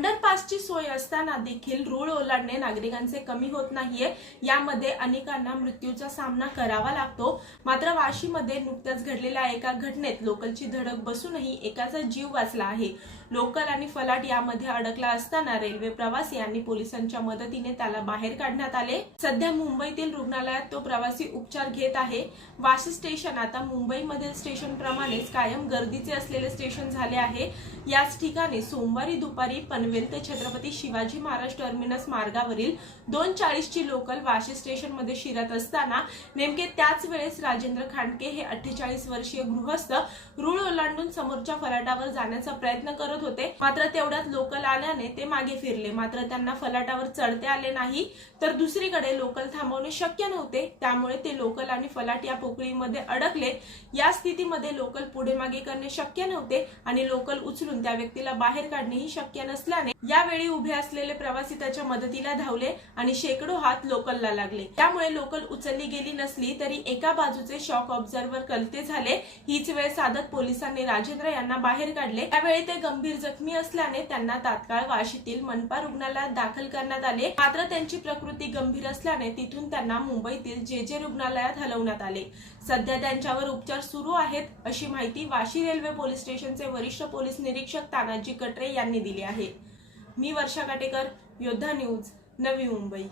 अंडरपासची सोय असताना देखील रूळ ओलांडणे नागरिकांचे कमी होत नाहीये. यामध्ये अनेकांना मृत्यूचा सामना करावा लागतो. मात्र वाशीमध्ये नुकत्याच घडलेल्या एका घटनेत लोकलची धडक बसूनही एकाचा जीव वाचला आहे. लोकल आणि फलाट यामध्ये अडकला असताना रेल्वे प्रवासी आणि पोलिसांच्या मदतीने त्याला बाहेर काढण्यात आले. सध्या मुंबईतील रुग्णालयात तो प्रवासी उपचार घेत आहे. वाशी स्टेशन आता मुंबईमधील स्टेशन प्रमाणेच कायम गर्दीचे असलेले स्टेशन झाले आहे. याच ठिकाणी सोमवारी दुपारी पनवेल ते छत्रपती शिवाजी महाराज टर्मिनस मार्गावरील दोन चाळीसची लोकल वाशी स्टेशनमध्ये शिरत असताना नेमके त्याच वेळेस राजेंद्र खांडके हे अठ्ठेचाळीस वर्षीय गृहस्थ रुळ ओलांडून समोरच्या फलाटावर जाण्याचा प्रयत्न करत होते. मात्र तेवढ्यात लोकल आल्याने ते मागे फिरले. मात्र त्यांना फलाटावर चढते आले नाही तर दुसरीकडे लोकल थांबवणे शक्य नव्हते. त्यामुळे ते लोकल आणि फलाट या पोकळीमध्ये अडकले. या स्थितीमध्ये लोकल पुढे मागे करणे शक्य नव्हते आणि लोकल उचलून त्या व्यक्तीला बाहेर काढणेही शक्य नसल्याने यावेळी उभे असलेले प्रवासी त्याच्या मदतीला धावले आणि शेकडो हात लोकलला लागले. त्यामुळे लोकल उचलली गेली नसली तरी एका बाजूचे शॉक ऑब्झर्व्हर कलते झाले. हीच वेळ साधत पोलिसांनी राजेंद्र यांना बाहेर काढले. त्यावेळी ते गंभीर जखमी असल्याने त्यांना तात्काळ वाशीतील मनपा रुग्णालयात दाखल करण्यात आले. मात्र त्यांची प्रकृती गंभीर असल्याने तिथून त्यांना मुंबईतील जे जे रुग्णालयात हलवण्यात आले. सध्या त्यांच्यावर उपचार सुरू आहेत अशी माहिती वाशी रेल्वे पोलीस स्टेशनचे वरिष्ठ पोलीस निरीक्षक तानाजी कटरे यांनी दिली आहे. मी वर्षा काटेकर योद्धा न्यूज नवी मुंबई.